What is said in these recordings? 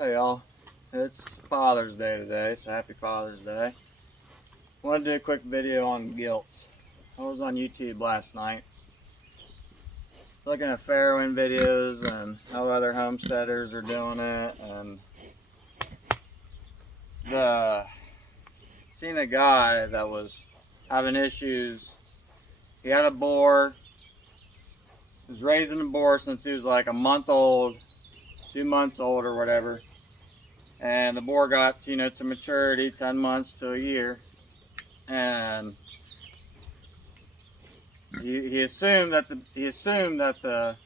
Hey y'all, it's Father's Day today, so happy Father's Day. Wanted to do a quick video on gilts. I was on YouTube last night looking at farrowing videos and how other homesteaders are doing it, and seen a guy that was having issues. He had a boar, was raising a boar since he was like a month old, 2 months old or whatever. And the boar got, to maturity, 10 months to a year. And he assumed that the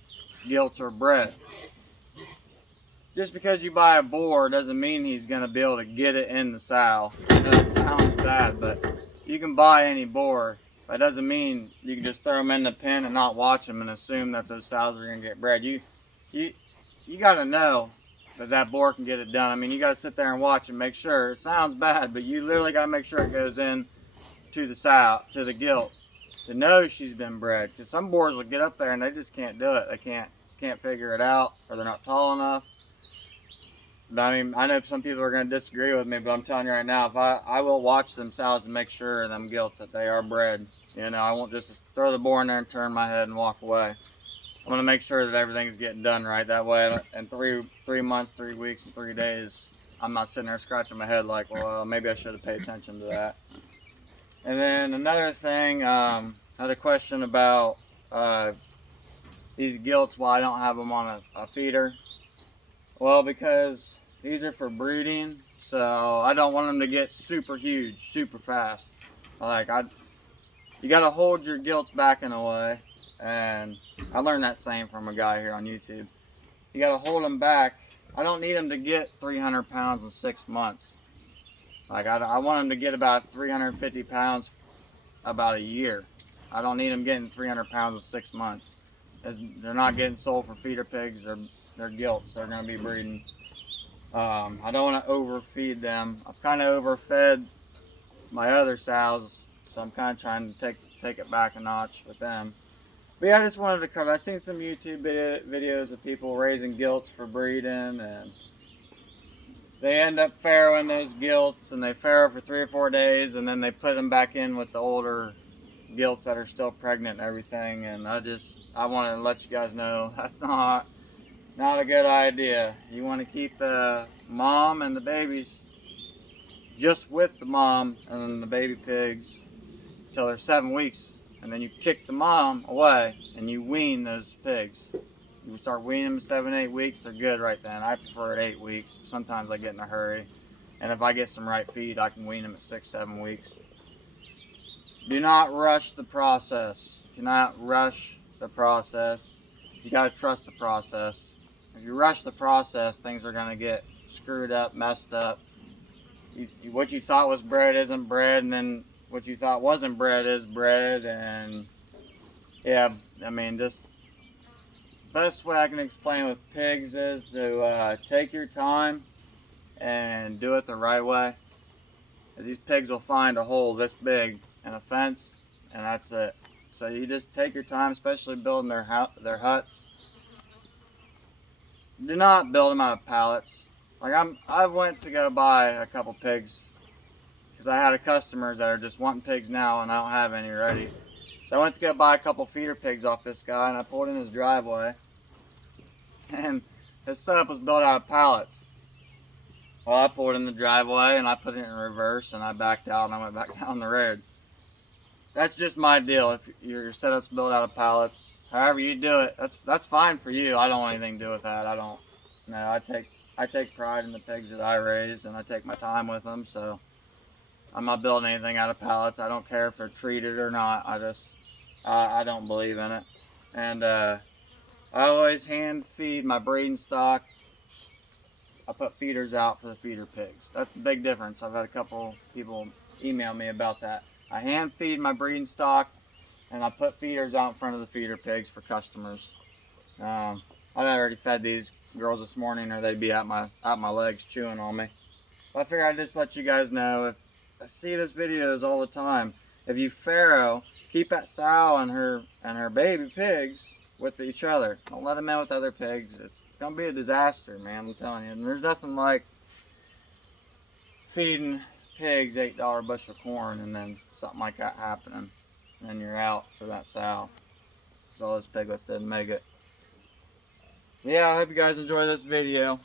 gilts are bred. Just because you buy a boar doesn't mean he's going to be able to get it in the sow. That sounds bad, but you can buy any boar. That doesn't mean you can just throw them in the pen and not watch them and assume that those sows are going to get bred. You got to know that boar can get it done. I mean, you got to sit there and watch and make sure. It sounds bad, but you literally got to make sure it goes in to the sow, to the gilt, to know she's been bred. Because some boars will get up there and they just can't do it. They can't figure it out, or they're not tall enough. But I mean, I know some people are going to disagree with me, but I'm telling you right now, if I will watch them sows and make sure them gilts that they are bred. I won't just throw the boar in there and turn my head and walk away. I'm going to make sure that everything's getting done right. That way, in 3 months, 3 weeks, and 3 days, I'm not sitting there scratching my head like, well, maybe I should have paid attention to that. And then another thing, I had a question about these gilts, why I don't have them on a feeder. Well, because these are for breeding, so I don't want them to get super huge, super fast. You got to hold your gilts back in a way, and I learned that saying from a guy here on YouTube. You got to hold them back. I don't need them to get 300 pounds in 6 months. I want them to get about 350 pounds about a year. I don't need them getting 300 pounds in 6 months. They're not getting sold for feeder pigs. They're gilts. They're going to be breeding. I don't want to overfeed them. I've kind of overfed my other sows, so I'm kind of trying to take it back a notch with them. But yeah, I just wanted to cover. I've seen some YouTube videos of people raising gilts for breeding, and they end up farrowing those gilts, and they farrow for 3 or 4 days, and then they put them back in with the older gilts that are still pregnant and everything. And I wanted to let you guys know that's not a good idea. You want to keep the mom and the babies just with the mom and then the baby pigs until they're 7 weeks, and then you kick the mom away and you wean those pigs. You start weaning them 7, 8 weeks, they're good right then. I prefer at 8 weeks. Sometimes I get in a hurry, and if I get some right feed, I can wean them at 6, 7 weeks. Do not rush the process. Do not rush the process. You got to trust the process. If you rush the process, things are going to get screwed up, messed up. What you thought was bred isn't bred, and then what you thought wasn't bred is bred. And yeah, I mean, just best way I can explain with pigs is to take your time and do it the right way. Because these pigs will find a hole this big in a fence, and that's it. So you just take your time, especially building their huts. Do not build them out of pallets. I went to go buy a couple pigs because I had customers that are just wanting pigs now, and I don't have any ready. So I went to go buy a couple feeder pigs off this guy, and I pulled in his driveway, and his setup was built out of pallets. Well, I pulled in the driveway and I put it in reverse, and I backed out and I went back down the road. That's just my deal. If your setup's built out of pallets, however you do it, that's fine for you. I don't want anything to do with that. I take pride in the pigs that I raise, and I take my time with them. So I'm not building anything out of pallets. I don't care if they're treated or not. I don't believe in it. And I always hand feed my breeding stock. I put feeders out for the feeder pigs. That's the big difference. I've had a couple people email me about that. I hand feed my breeding stock, and I put feeders out in front of the feeder pigs for customers. I've already fed these girls this morning, or they'd be at my legs chewing on me. But I figured I'd just let you guys know. If I see this videos all the time, if you farrow, keep that sow and her baby pigs with each other. Don't let them in with other pigs. It's gonna be a disaster, man. I'm telling you. And there's nothing like feeding pigs $8 bushel corn and then something like that happening, and then you're out for that sow because all those piglets didn't make it. Yeah, I hope you guys enjoy this video.